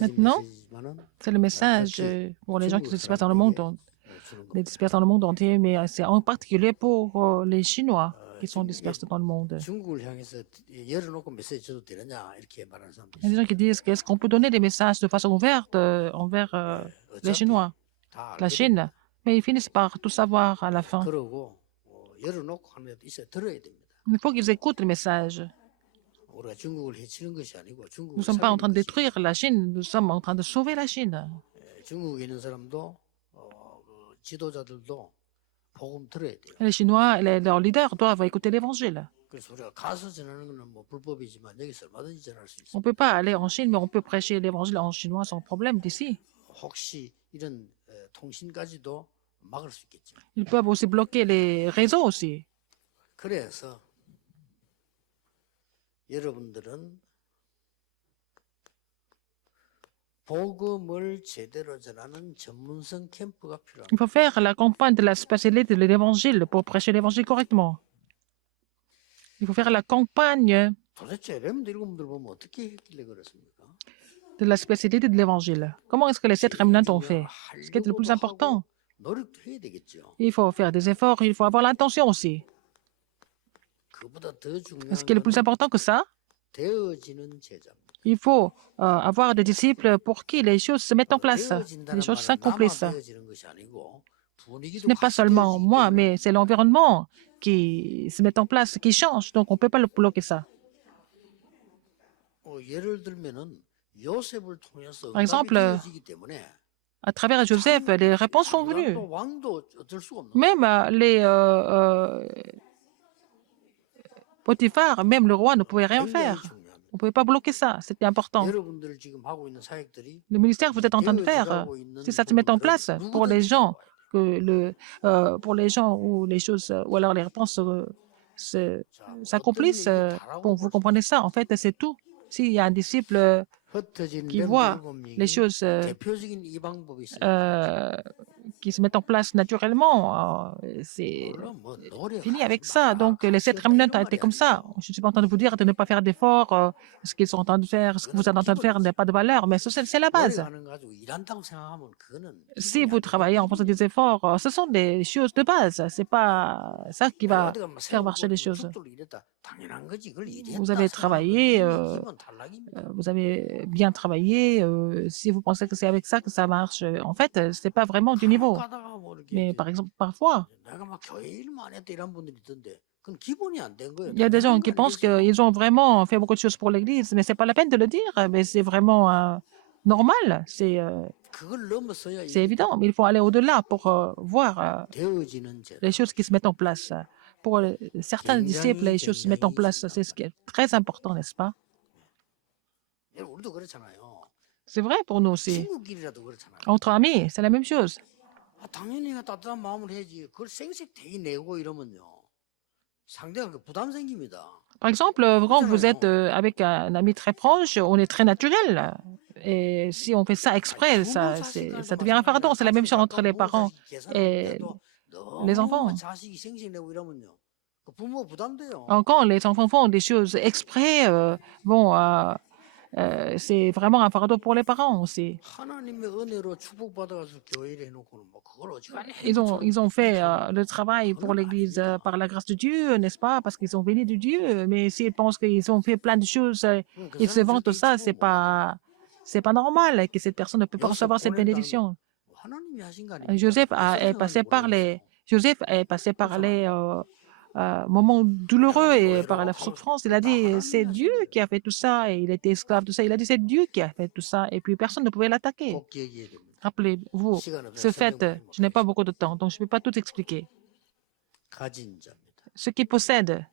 Maintenant, c'est le message pour les gens qui se dispersent dans le monde, les dispersent dans le monde entier, mais c'est en particulier pour les Chinois qui sont dispersés dans le monde. Il y a des gens qui disent qu'est-ce qu'on peut donner des messages de façon ouverte envers les Chinois, la Chine, mais ils finissent par tout savoir à la fin. Il faut qu'ils écoutent le message. Nous ne sommes pas en train de détruire la Chine, nous sommes en train de sauver la Chine. Les Chinois et leurs leaders doivent écouter l'Évangile. On ne peut pas aller en Chine, mais on peut prêcher l'Évangile en chinois sans problème d'ici. Ils peuvent aussi bloquer les réseaux aussi. Il faut faire la campagne de la spécialité de l'Évangile pour prêcher l'Évangile correctement. Il faut faire la campagne de la spécialité de l'Évangile. Comment est-ce que les 7 remnants ont fait? Ce qui est le plus important, il faut faire des efforts, il faut avoir l'intention aussi. Ce qui est le plus important que ça, il faut avoir des disciples pour qui les choses se mettent en place, les choses s'accomplissent. Ce n'est pas seulement moi, mais c'est l'environnement qui se met en place, qui change, donc on ne peut pas le bloquer ça. Par exemple, à travers Joseph, les réponses sont venues. Même les Potiphar, même le roi ne pouvait rien faire. On ne pouvait pas bloquer ça, c'était important. Le ministère que vous êtes en train de faire, si ça se met en place pour les gens, pour les gens où les choses, ou alors les réponses s'accomplissent, bon, vous comprenez ça, en fait, c'est tout. S'il y a un disciple qui voit les choses qui se mettent en place naturellement, c'est fini avec ça. Donc, les 7 remnants ont été comme ça. Je ne suis pas en train de vous dire de ne pas faire d'efforts. Ce qu'ils sont en train de faire, ce que vous êtes en train de faire n'a pas de valeur, mais c'est la base. Si vous travaillez en faisant des efforts, ce sont des choses de base. Ce n'est pas ça qui va faire marcher les choses. Vous avez travaillé, vous avez bien travaillé. Si vous pensez que c'est avec ça que ça marche, en fait, ce n'est pas vraiment du niveau. Mais par exemple, parfois, il y a des gens qui pensent qu'ils ont vraiment fait beaucoup de choses pour l'Église, mais ce n'est pas la peine de le dire. Mais c'est vraiment normal. C'est évident. Mais il faut aller au-delà pour voir les choses qui se mettent en place. Pour certains disciples, les choses se mettent en place. C'est ce qui est très important, n'est-ce pas? C'est vrai pour nous aussi. Entre amis, c'est la même chose. Par exemple, quand vous êtes avec un ami très proche, on est très naturel. Et si on fait ça exprès, ça devient un fardeau. C'est la même chose entre les parents et les enfants. Quand les enfants font des choses exprès, bon, c'est vraiment un fardeau pour les parents aussi. Ils ont fait le travail pour l'Église par la grâce de Dieu, n'est-ce pas? Parce qu'ils sont bénis de Dieu. Mais s'ils pensent qu'ils ont fait plein de choses, ils se vantent ça, c'est pas normal que cette personne ne peut pas recevoir cette bénédiction. Joseph est passé par les moments douloureux et par la souffrance. Il a dit, c'est Dieu qui a fait tout ça, et il était esclave de ça. Il a dit, c'est Dieu qui a fait tout ça, et puis personne ne pouvait l'attaquer. Rappelez-vous, ce fait, je n'ai pas beaucoup de temps, donc je ne peux pas tout expliquer. Ceux qui possèdent,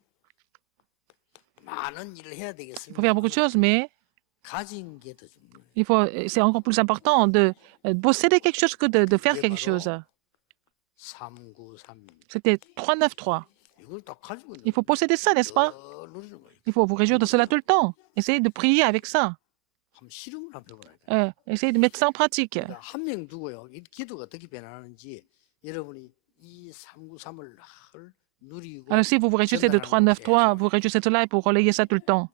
il faut faire beaucoup de choses, mais c'est encore plus important de posséder quelque chose que de faire quelque chose. C'était 393. Il faut posséder ça, n'est-ce pas? Il faut vous réjouir de cela tout le temps. Essayez de prier avec ça. Essayez de mettre ça en pratique. Alors, si vous vous réjouissez de 393, vous réjouissez cela et vous relayez ça tout le temps.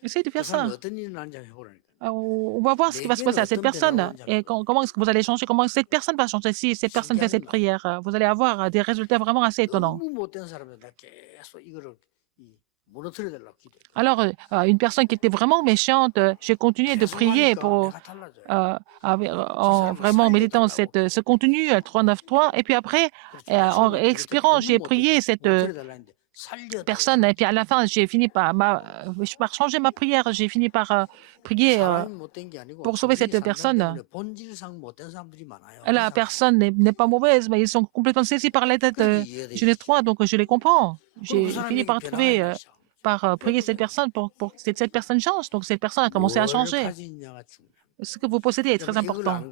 Essayez de 그 faire ça. 사람이 어떤 일이 나는지 해보라니까. On va voir ce qui va se passer à cette personne et comment est-ce que vous allez changer, comment cette personne va changer si cette personne fait cette prière. Vous allez avoir des résultats vraiment assez étonnants. 너무 못된 사람들 계속 이거를 무너뜨려 달라고 기도해. Alors, une personne qui était vraiment méchante, j'ai continué de prier pour, 내가 달라져요. en vraiment méditant ce contenu 393. Et puis après, en expirant, j'ai prié cette 무너뜨려 달라 했는데 살려. personne. Et puis à la fin, j'ai fini par changer ma prière. J'ai fini par prier 사람이 못된 게 아니고 pour sauver cette 자기 상상 personne. 때문에 본질상 못된 사람들이 많아요. La personne n'est pas mauvaise, mais ils sont complètement saisis par la tête. Je les trois, donc je les comprends. J'ai fini par trouver, par prier cette personne pour que cette personne change. Donc cette personne a commencé à changer. Ce que vous possédez est très important.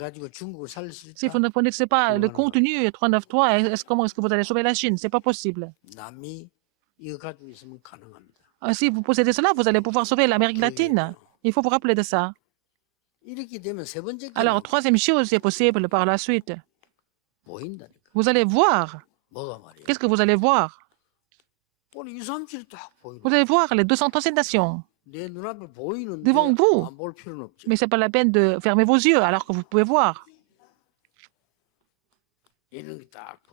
Si vous ne connaissez pas le contenu 393, comment est-ce que vous allez sauver la Chine? C'est pas possible. Si vous possédez cela, vous allez pouvoir sauver l'Amérique latine. Il faut vous rappeler de ça. Alors, troisième chose, c'est possible par la suite. Vous allez voir. Qu'est-ce que vous allez voir? Vous allez voir les 237 nations devant vous. Mais ce n'est pas la peine de fermer vos yeux alors que vous pouvez voir.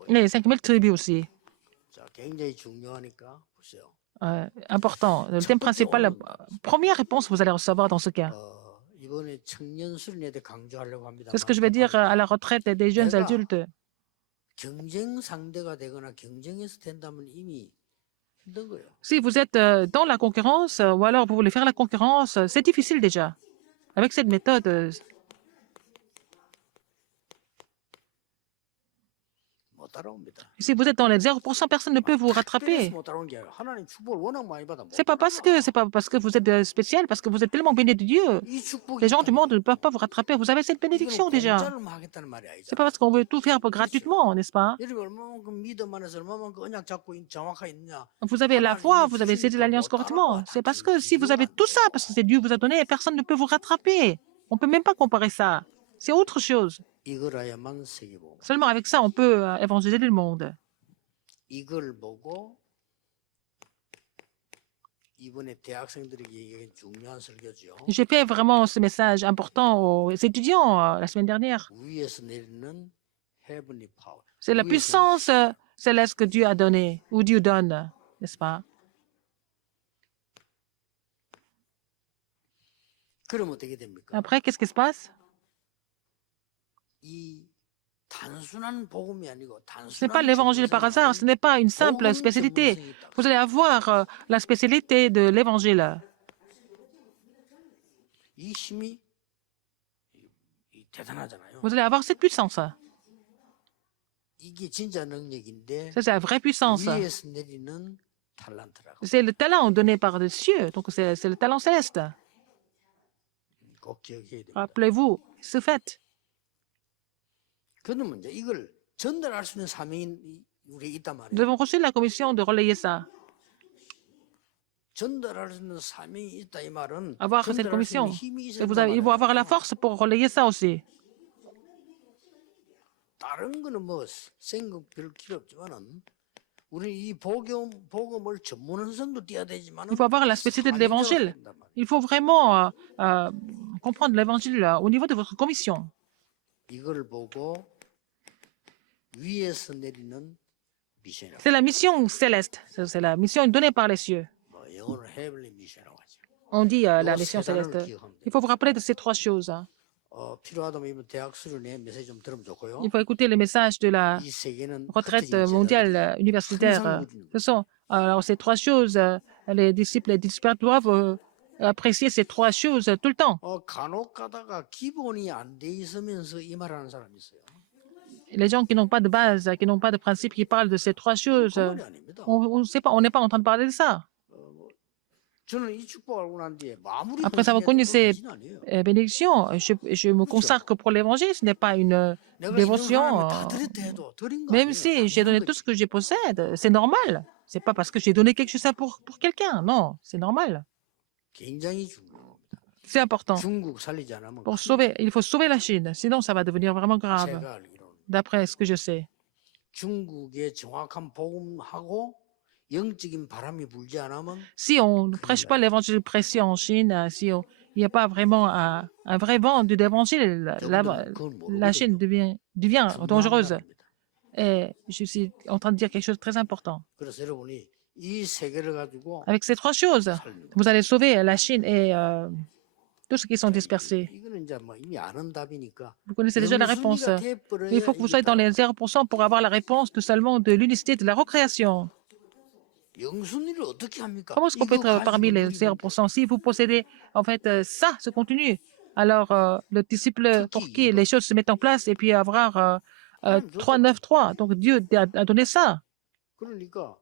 Les 5000 tribus aussi. Important. Le thème principal, la première réponse que vous allez recevoir dans ce cas. C'est ce que je vais dire à la retraite des jeunes adultes. Si vous êtes dans la concurrence ou alors vous voulez faire la concurrence, c'est difficile déjà. Avec cette méthode, si vous êtes dans les 0%, personne ne peut vous rattraper. C'est pas parce que vous êtes spécial, parce que vous êtes tellement béni de Dieu. Les gens du monde ne peuvent pas vous rattraper. Vous avez cette bénédiction déjà. C'est pas parce qu'on veut tout faire gratuitement, n'est-ce pas? Vous avez la foi, vous avez saisi l'alliance correctement. C'est parce que si vous avez tout ça, parce que c'est Dieu qui vous a donné, personne ne peut vous rattraper. On ne peut même pas comparer ça. C'est autre chose. Seulement avec ça, on peut évangéliser le monde. J'ai fait vraiment ce message important aux étudiants la semaine dernière. C'est la puissance céleste que Dieu a donnée, ou Dieu donne, n'est-ce pas? Après, qu'est-ce qui se passe? Ce n'est pas l'évangile par hasard, ce n'est pas une simple spécialité. Vous allez avoir la spécialité de l'évangile. Vous allez avoir cette puissance. Ça, c'est la vraie puissance. C'est le talent donné par les cieux, donc c'est le talent céleste. Rappelez-vous, ce fait. Nous devons reçu la commission de relayer ça. Avoir cette commission. Il faut avoir la force pour relayer ça aussi. Il faut avoir la spécificité de l'évangile. Il faut vraiment comprendre l'évangile au niveau de votre commission. C'est la mission céleste. C'est la mission donnée par les cieux. On dit la mission céleste. Il faut vous rappeler de ces trois choses. Il faut écouter le message de la retraite mondiale universitaire. Alors, ces trois choses, les disciples et les disciples doivent apprécier ces trois choses tout le temps. Les gens qui n'ont pas de base, qui n'ont pas de principe, qui parlent de ces trois choses, on n'est pas en train de parler de ça. Après avoir connu ces bénédictions, je me consacre pour l'évangile. Ce n'est pas une dévotion. Même si j'ai donné tout ce que je possède, c'est normal. Ce n'est pas parce que j'ai donné quelque chose pour quelqu'un. Non, c'est normal. C'est important. Pour sauver, il faut sauver la Chine. Sinon, ça va devenir vraiment grave. D'après ce que je sais. 영적인 바람이 불지 않으면 Si on ne prêche pas l'évangile prêché en Chine, si il n'y a pas vraiment un vrai vent de l'évangile, 저분들은 그걸 la Chine 모르거든요. devient 중요한 dangereuse. 말입니다. Et je suis en train de dire quelque chose de très important. 그래서 여러분이 이 세계를 가지고 Avec ces trois choses, 살는 거. vous allez sauver la Chine et tous ceux qui sont dispersés. 이거는 이제 뭐 이미 아는 답이니까 Vous connaissez déjà la réponse. 영순위가 Mais il faut 돼버려야 que vous 이게 soyez dans les 따라요. 0% pour avoir la réponse tout seulement de l'unicité de la recréation. 영순위를 어떻게 합니까? Comment est-ce qu'on peut 이거 être parmi 가지고 les 누리면 0%? Si vous possédez en fait ça, ce contenu, alors le disciple pour qui les choses se mettent en place et puis avoir 3, 9, 3. Donc Dieu a donné ça. 그러니까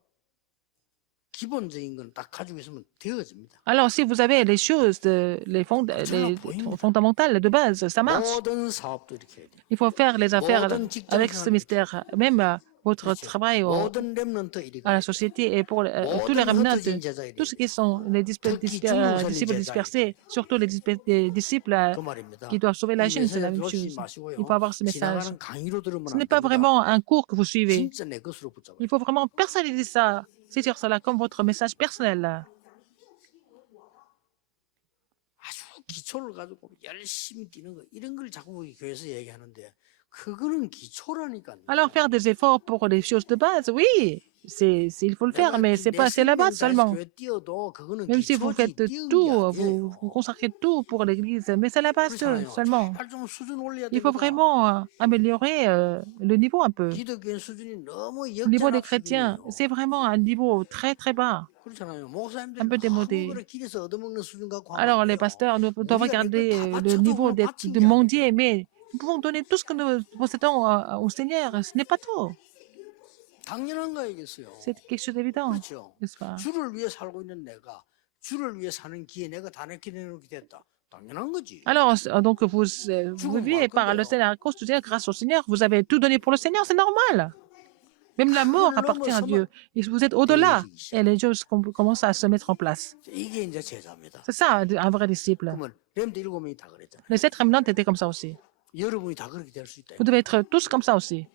기본적인 건 딱 가지고 있으면 되어집니다. Alors si vous avez les choses, les fondamentales de base, ça marche. 모든 사업도 이렇게 해야 돼요. Il faut faire les affaires 모든 직장 avec ce 생활 mystère, même votre 그렇죠. travail 모든 렘넌트 이렇게 à la société et pour tous les 모든 remnants, 흩어진 제자 이렇게 tous ceux qui sont les disciples dispersés, surtout les disciples 그 말입니다. qui doivent sauver la 이 Chine, c'est la 메시지를 même 놓치지 chose. 마시고요. Il faut avoir ce message. 지나가는 강의로 들으면 Ce 안 n'est pas 됩니다. vraiment un cours que vous suivez. 진짜 내 것으로 붙잡아요. Il faut vraiment personnaliser ça, saisir cela comme votre message personnel. 아주 기초를 가지고 열심히 뛰는 거 이런 걸 자꾸 우리 교회에서 얘기하는데 그거는 기초라니까요. Alors faire des efforts pour les choses de base, oui, il faut le faire, mais c'est la base seulement. Même si vous faites tout, vous consacrez tout pour l'Église, mais c'est la base seulement. Il faut vraiment améliorer le niveau un peu. Le niveau des chrétiens, c'est vraiment un niveau très très bas, un peu démodé. Alors les pasteurs doivent regarder le niveau de mondier, mais nous pouvons donner tout ce que nous possédons au Seigneur. Ce n'est pas tout. 당연한 거이겠어요. C'est quelque chose d'évident, 그렇죠. n'est-ce pas? 주를 위해 살고 있는 내가 주를 위해 사는 기회 내가 다 내게 됐다. 당연한 거지. Alors, donc, vous vivez par le Seigneur, à cause du Seigneur, grâce au Seigneur, vous avez tout donné pour le Seigneur, c'est normal. Même la mort appartient à Dieu. Et vous êtes au-delà. Et les choses commencent à se mettre en place. 이게 이제 제자입니다. C'est ça, un vrai disciple. 그러면 렘드 7명이 다 그랬잖아요. Les 7 remnants étaient comme ça aussi. 여러분이 다 그렇게 될 수 있다. Vous devez être tous comme ça aussi.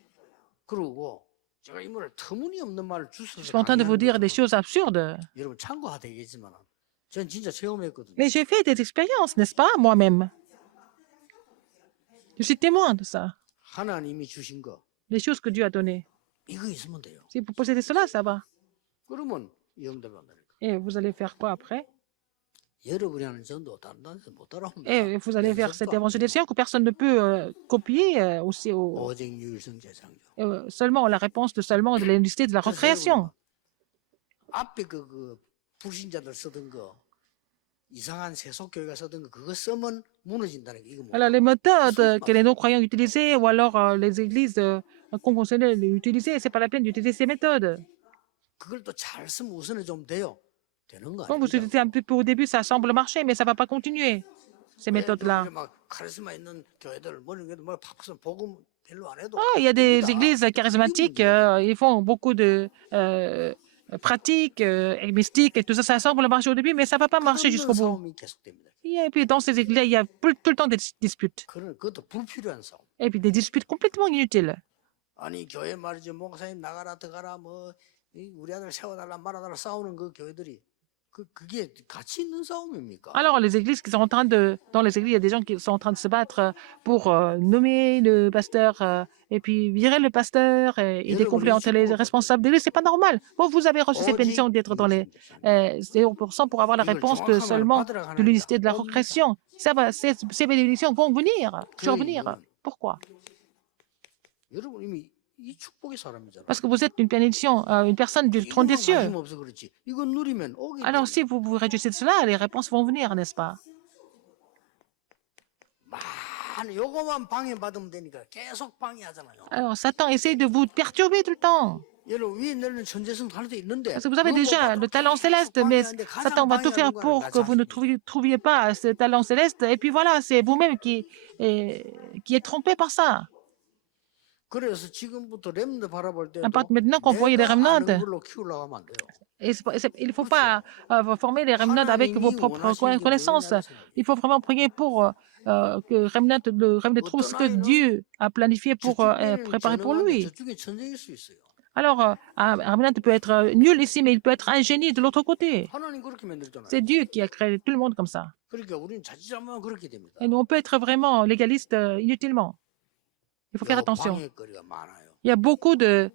그리고 제가 이 말을 터무니없는 말을 주워서 Je suis en train de vous dire des choses absurdes. 여러분 참고하되겠지만 전 진짜 체험했거든요. Mais j'ai fait des expériences, n'est-ce pas, moi-même. Je suis témoin de ça. 하나님이 주신 거 Les choses que Dieu a données. 이거 있으면 돼요. Si vous possédez cela, ça va. 그러면 영답이 온다니까. Et vous allez faire quoi après? 여러분이 하는 전도 다른 데서 못 따라옵니다. Et vous allez faire cette évangélisation que personne ne peut copier aussi 오직 유일성 제창조. seulement la réponse de l'unicité de la recréation. 앞에 그 불신자들 쓰던 거 이상한 세속교회가 쓰던 거 그거 쓰면 무너진다는 게 이거 뭐. Alors les méthodes que les non-croyants utilisaient ou alors les églises conventionnelles utilisaient, c'est pas la peine d'utiliser ces méthodes. 그걸 또 잘 쓰면 우선은 좀 돼요. 되는 거 Bon, vous 아니죠? utilisez un petit peu au début, ça semble marcher, mais ça va pas continuer, ces méthodes-là. 막 카리스마 있는 교회들 뭐 이런 뭐 바빠서 복음 별로 안 해도. Ah, il y a des 됩니다. églises charismatiques, ils font beaucoup de pratiques mystiques et tout ça, ça semble marcher au début, mais ça va pas marcher jusqu'au bout. 싸움이 계속됩니다. Et puis dans ces églises, il y a tout le temps des disputes. 그것도 불필요한 싸움. Et puis des disputes complètement inutiles. 아니 교회 말이죠 목사님 나가라 들어가라 뭐 우리 아들 세워달라 말아달라 싸우는 그 교회들이 그게 가치 있는 싸움입니까? Alors les églises qui sont en train dans les églises, il y a des gens qui sont en train de se battre pour nommer le pasteur et puis virer le pasteur et des conflits entre les responsables d'église, c'est pas normal. Bon, vous avez reçu ces pétitions d'être dans les 0% pour avoir la réponse seulement de l'unicité de la recréation. Ça va, ces bénédictions vont venir, survenir. Pourquoi? 여러분 이미 이 축복의 사람이잖아요. Parce que vous êtes une bénédiction, une personne du trône des cieux. 관심 없어 그렇지. 이거 누리면 오게. Alors si vous vous réjouissez de cela, les réponses vont venir, n'est-ce pas? 많은 요거만 방해받으면 되니까 계속 방해하잖아요. Alors Satan essaye de vous perturber tout le temps. 여러분 위에 내리는 천재성 할 수 있는데. Parce que vous avez déjà le talent céleste, mais Satan va tout faire pour que vous ne trouviez pas ce talent céleste. Et puis voilà, c'est vous-même qui êtes trompé par ça. 그래서 지금부터 렘드 바라볼 때 À partir de maintenant qu'on voit les remnants, 걸로 키우려고 하면 안 돼요. il ne faut pas former les remnants avec vos propres connaissances. Il faut vraiment prier pour que le remnant trouve ce que Dieu a planifié pour préparer pour lui. 저쪽에 천쟁일 수 있어요. Alors, un Raminant peut être nul ici, mais il peut être un génie de l'autre côté. 하나님 그렇게 만들었잖아요. C'est Dieu qui a créé tout le monde comme ça. 그러니까 우리는 자칫하면 그렇게 됩니다. Et nous, on peut être vraiment légaliste inutilement. Il faut faire 요 attention. 방해거리가 많아요. Il y a beaucoup de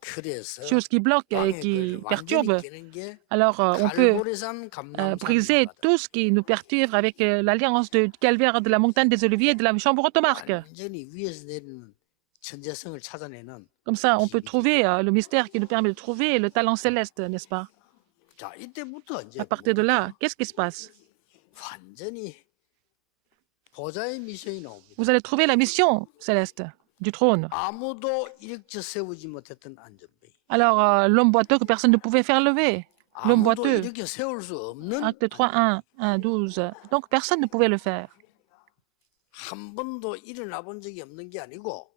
그래서 choses qui bloquent et qui 방해거리를 완전히 perturbent. 깨는 게 Alors, on peut 갈보리산 감람산 briser 마가다. tout ce qui nous perturbe avec l'alliance de calvaire de la montagne des Oliviers et de la chambre automarque. 완전히 위에서 내리는 천재성을 찾아내는 Comme ça, on peut trouver le mystère qui nous permet de trouver le talent céleste, n'est-ce pas? 자 이때부터 이제 À partir de là, qu'est-ce qui se passe? 완전히 보좌의 미션이 나옵니다. Vous allez trouver la mission céleste du trône. 아무도 일으켜 세우지 못했던 안전뱅이. Alors, l'homme boiteux que personne ne pouvait faire lever. L'homme 아무도 boiteux, 일으켜 세울 수 없는 acte 3, 1, 1, 12. Donc, personne ne pouvait le faire. 한 번도 일어나 본 적이 없는 게 아니고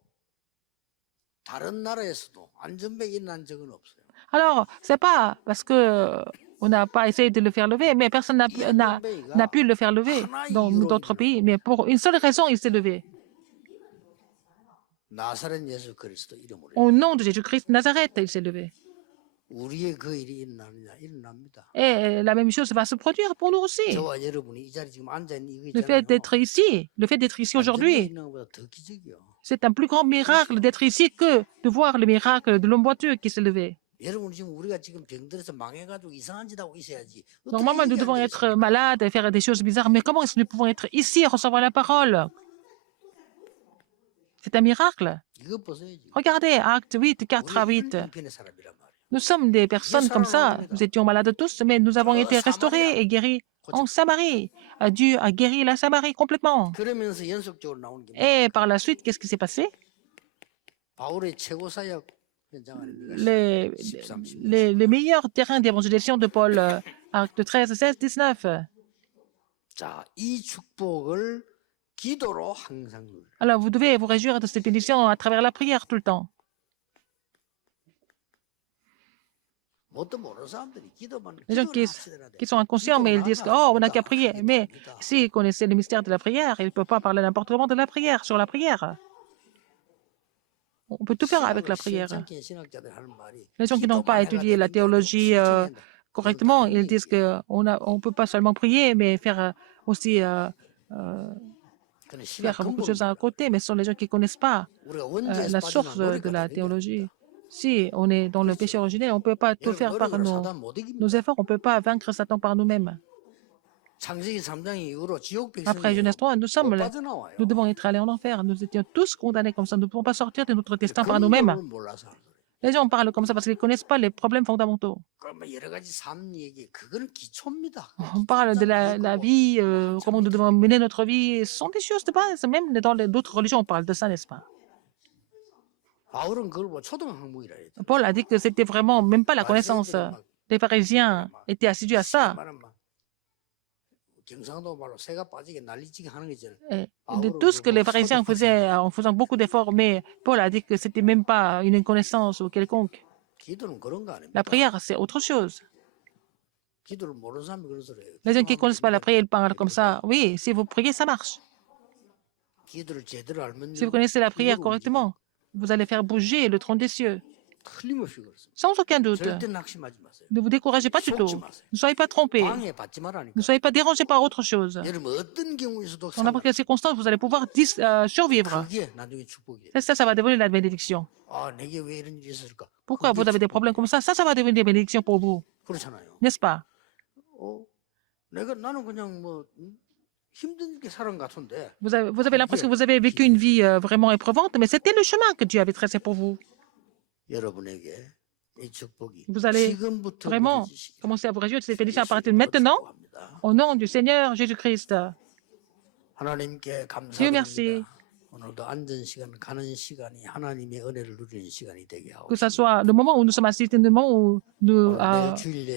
다른 나라에서도 안전뱅이 일어난 적은 없어요. Alors, c'est pas parce que on n'a pas essayé de le faire lever, mais personne n'a pu le faire lever dans d'autres pays. Mais pour une seule raison, il s'est levé. 나사렛 예수 그리스도 이름으로 Au nom de Jésus-Christ de Nazareth, il s'est levé. 우리의 그 일이 일어나느냐 일어납니다. Et la même chose va se produire pour nous aussi. 저와 여러분이 이 자리 지금 앉아 있는 이거 Le fait 있잖아요. d'être ici, le fait d'être ici aujourd'hui, 안전뱅이 일어난 것보다 더 기적이요. c'est un plus grand miracle d'être ici que de voir le miracle de l'homme boiteux qui s'est levé. 여러분 지금 우리가 지금 병들어서 망해가지고 이상한 짓 하고 있어야지. 어떻게 Normalement, nous 이게 안 devons 돼 être 있습니까? malades et faire des choses bizarres. Mais comment est-ce que nous pouvons être ici et recevoir la parole? C'est un miracle. 이것 보세요. 지금. Regardez, acte 8, 4 à 우리 8. 이런 형편의 사람이란 말이에요. Nous sommes des personnes comme ça. Nous étions malades tous, mais nous avons été restaurés et guéris en Samarie. Dieu a guéri la Samarie complètement. 그러면서 연속적으로 나오는 게 Et par la suite, qu'est-ce qui s'est passé? 바울의 최고 사역 현장 아닙니까? Les, 13, 16. les meilleurs terrains d'évangélisation de Paul, acte 13, 16, 19. 자, 이 축복을 기도로 항상 누려. Alors, vous devez vous réjouir de cette bénédiction à travers la prière tout le temps. 뭣도 모르는 사람들이 기도만 Les gens 기도나 합시더라도 qui sont inconscients, mais ils disent que, oh, on n'a qu'à prier. Mais s'ils connaissaient le mystère de la prière, ils ne peuvent pas parler n'importe comment de la prière, sur la prière. On peut tout faire avec la prière. Les gens qui n'ont pas étudié la théologie correctement, ils disent qu'on ne peut pas seulement prier, mais faire aussi faire beaucoup de choses à côté. Mais ce sont les gens qui ne connaissent pas la source de la théologie. Si on est dans le péché originel, on ne peut pas tout faire par nos efforts, on ne peut pas vaincre Satan par nous-mêmes. Après Genèse 3, nous devons être allés en enfer. Nous étions tous condamnés comme ça. Nous ne pouvons pas sortir de notre destin par nous-mêmes. Les gens parlent comme ça parce qu'ils ne connaissent pas les problèmes fondamentaux. On parle de la vie, comment nous devons mener notre vie. Ce sont des choses de base. Même dans d'autres religions, on parle de ça, n'est-ce pas? Paul a dit que c'était vraiment même pas la connaissance. Les pharisiens étaient assidus à ça. Et de tout ce que les pharisiens faisaient en faisant beaucoup d'efforts, mais Paul a dit que c'était même pas une connaissance ou quelconque. La prière, c'est autre chose. Les gens qui ne connaissent pas la prière, ils parlent comme ça. Oui, si vous priez, ça marche. Si vous connaissez la prière correctement, vous allez faire bouger le trône des cieux. Sans aucun doute. Ne vous découragez pas du tout. Ne soyez pas trompés. Ne soyez pas dérangés par autre chose. Dans n'importe quelle circonstance, vous allez pouvoir survivre. Ça va devenir la bénédiction. Pourquoi vous avez des problèmes comme ça? Ça va devenir des bénédictions pour vous. N'est-ce pas? Vous avez l'impression que vous avez vécu une vie vraiment éprouvante, mais c'était le chemin que Dieu avait tracé pour vous. Vous allez vraiment commencer à vous réjouir de cette bénédiction à partir de maintenant, au nom du Seigneur Jésus-Christ. Dieu merci. Que ce soit le moment où nous sommes assis, le moment où nous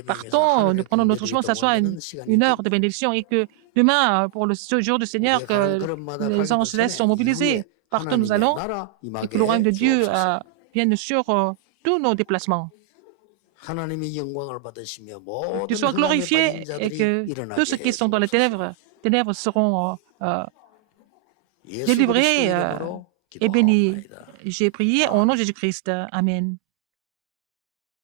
partons, nous prenons notre chemin, que ce soit une heure de bénédiction et que demain, pour ce jour du Seigneur, que les anges célestes sont mobilisés partout où nous allons et que le royaume de Dieu vienne sur tous nos déplacements. Dieu soit glorifié et que tous ceux qui sont dans les ténèbres seront délivrés et bénis. J'ai prié au nom de Jésus-Christ. Amen.